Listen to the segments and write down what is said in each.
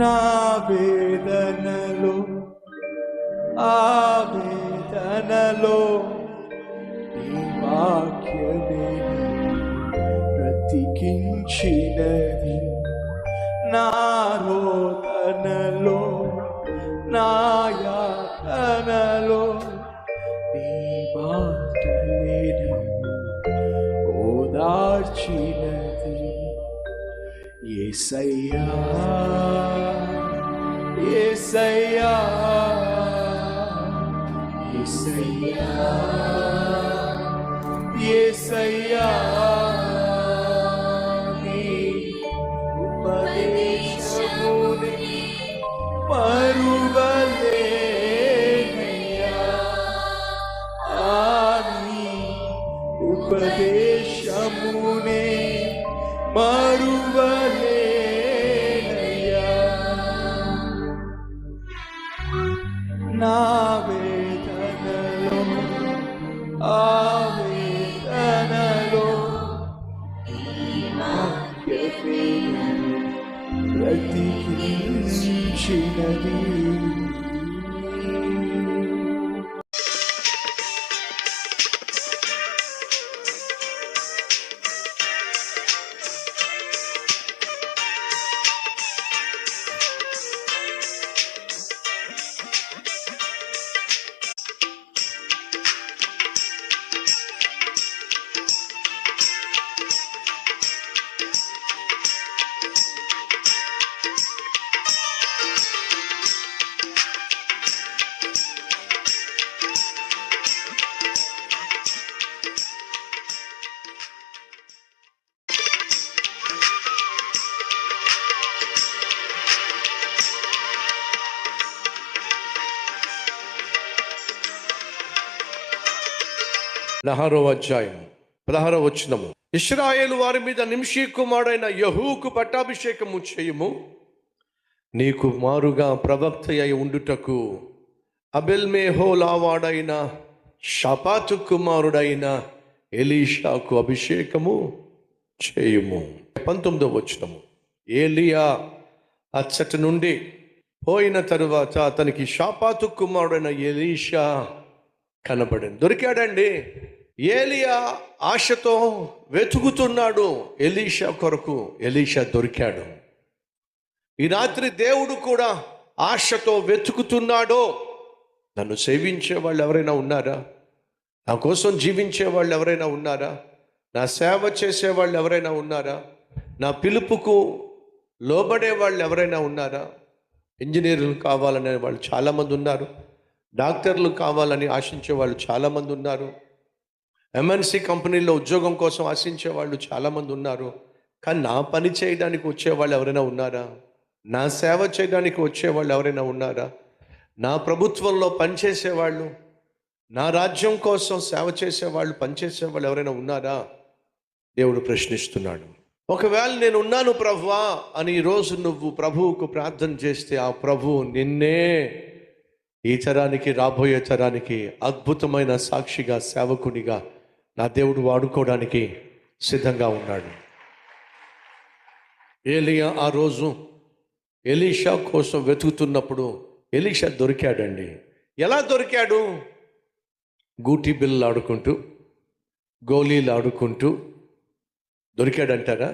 నా వేదనలో ఆవేదనలో నీ వాక్యమే బ్రతికించినది. నా రోదనలో నా యాతనలో నీ మాటలే నన్ను ఓదార్చినది. యేసయ్యా యేసయ్యా యేసయ్యా యేసయ్యా నీ ఉపదేశముని మరువలేనయ్యా. నీ ఉపదేశమునే మరువలేనయ్యా. నా వేదనలో ఆవేదనలో వాక్యమే బ్రతికించినది. అధ్యాయం 16వ వచనము. ఇశ్రాయేలు వారి మీద నింషీ కుమారుడైన యెహూకు పట్టాభిషేకము చేయుము. నీకు మారుగా ప్రవక్త అయి ఉండుటకు అబెల్మెహోలావాడైన షాపాతు కుమారుడైన ఎలీషాకు అభిషేకము చేయుము. 19వ వచనము. ఏలియా అచ్చటి నుండి పోయిన తరువాత అతనికి షాపాతు కుమారుడైన ఎలీషా కనబడింది. దొరికాడండి. ఏలియా ఆశతో వెతుకుతున్నాడు ఎలీషా కొరకు. ఎలీషా దొరికాడు. ఈ రాత్రి దేవుడు కూడా ఆశతో వెతుకుతున్నాడు. నన్ను సేవించే వాళ్ళు ఎవరైనా ఉన్నారా? నా కోసం జీవించే వాళ్ళు ఎవరైనా ఉన్నారా? నా సేవ చేసే వాళ్ళు ఎవరైనా ఉన్నారా? నా పిలుపుకు లోబడే వాళ్ళు ఎవరైనా ఉన్నారా? ఇంజనీర్లు కావాలనే వాళ్ళు చాలామంది ఉన్నారు. డాక్టర్లు కావాలని ఆశించే వాళ్ళు చాలామంది ఉన్నారు. ఎంఎన్సి కంపెనీలో ఉద్యోగం కోసం ఆశించే వాళ్ళు చాలామంది ఉన్నారు. కానీ నా పని చేయడానికి వచ్చేవాళ్ళు ఎవరైనా ఉన్నారా? నా సేవ చేయడానికి వచ్చేవాళ్ళు ఎవరైనా ఉన్నారా? నా ప్రభుత్వంలో పనిచేసేవాళ్ళు, నా రాజ్యం కోసం సేవ చేసేవాళ్ళు, పనిచేసేవాళ్ళు ఎవరైనా ఉన్నారా? దేవుడు ప్రశ్నిస్తున్నాడు. ఒకవేళ నేను ఉన్నాను ప్రభువా అని ఈరోజు నువ్వు ప్రభువుకు ప్రార్థన చేస్తే ఆ ప్రభువు నిన్నే ఈ తరానికి, రాబోయే తరానికి అద్భుతమైన సాక్షిగా, సేవకునిగా నా దేవుడు వాడుకోవడానికి సిద్ధంగా ఉన్నాడు. ఏలియా ఆ రోజు ఎలీషా కోసం వెతుకుతున్నప్పుడు ఎలీషా దొరికాడండి. ఎలా దొరికాడు? గూటి బిల్లు ఆడుకుంటూ, గోళీలు ఆడుకుంటూ దొరికాడంటారా?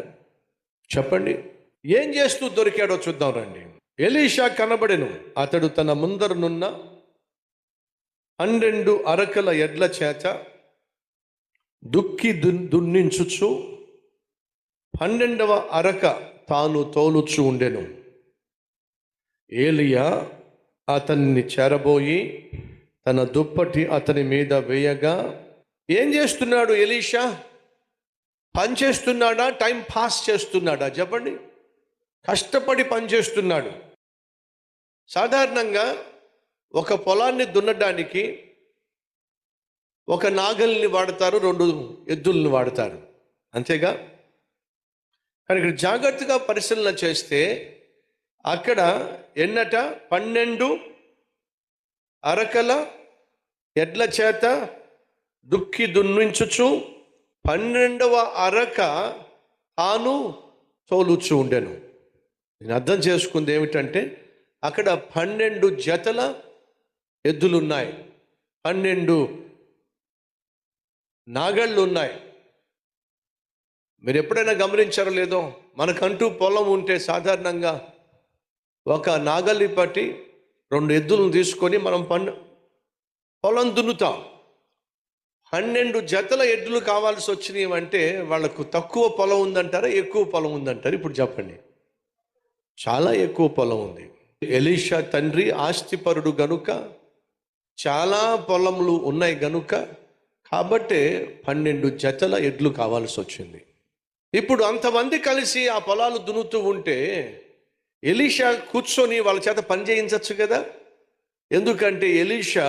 చెప్పండి. ఏం చేస్తూ దొరికాడో చూద్దాం రండి. ఎలీషా కనబడెను. అతడు తన ముందరనున్న 12 అరకల ఎడ్ల చేత దుక్కి దున్నించుచు 12వ అరక తాను తోలుచు ఉండెను. ఏలియా అతన్ని చేరబోయి తన దుప్పటి అతని మీద వేయగా, ఏం చేస్తున్నాడు ఎలీషా? పని చేస్తున్నాడా? టైం పాస్ చేస్తున్నాడా? చెప్పండి. కష్టపడి పనిచేస్తున్నాడు. సాధారణంగా ఒక పొలాన్ని దున్నడానికి ఒక నాగల్ని వాడతారు, 2 ఎద్దుల్ని వాడతారు, అంతేగా? కానీ ఇక్కడ జాగ్రత్తగా పరిశీలన చేస్తే అక్కడ ఎన్నట 12 అరకల ఎడ్ల చేత దుక్కి దున్నించుచు 12వ అరక తాను తోలుచు ఉండెను. నేను అర్థం చేసుకుంది ఏమిటంటే అక్కడ 12 జతల ఎద్దులు ఉన్నాయి, 12 నాగళ్ళు ఉన్నాయి. మీరు ఎప్పుడైనా గమనించారో లేదో, మనకంటూ పొలం ఉంటే సాధారణంగా ఒక నాగల్ని పట్టి 2 ఎద్దులను తీసుకొని మనం పొలం దున్నుతాం. 12 జతల ఎద్దులు కావాల్సి వచ్చినాయి అంటే వాళ్ళకు తక్కువ పొలం ఉందంటారా, ఎక్కువ పొలం ఉందంటారా? ఇప్పుడు చెప్పండి. చాలా ఎక్కువ పొలం ఉంది. ఎలీషా తండ్రి ఆస్తిపరుడు గనుక, చాలా పొలములు ఉన్నాయి గనుక, కాబట్టే 12 జతల ఎడ్లు కావాల్సి వచ్చింది. ఇప్పుడు అంతమంది కలిసి ఆ పొలాలు దున్నుతూ ఉంటే ఎలీషా కూర్చొని వాళ్ళ చేత పని చేయించవచ్చు కదా. ఎందుకంటే ఎలీషా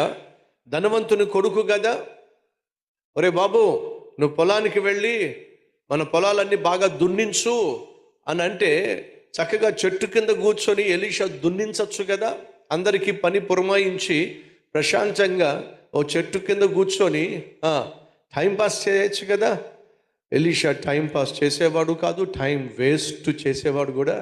ధనవంతుని కొడుకు కదా. ఒరే బాబు, నువ్వు పొలానికి వెళ్ళి మన పొలాలన్నీ బాగా దున్నించు అని అంటే చక్కగా చెట్టు కింద కూర్చొని ఎలీషా దున్నించవచ్చు కదా. అందరికీ పని పురమాయించి ప్రశాంతంగా ఓ చెట్టు కింద కూర్చొని టైంపాస్ చేయొచ్చు కదా. ఎలీషా టైంపాస్ చేసేవాడు కాదు, టైం వేస్ట్ చేసేవాడు కూడా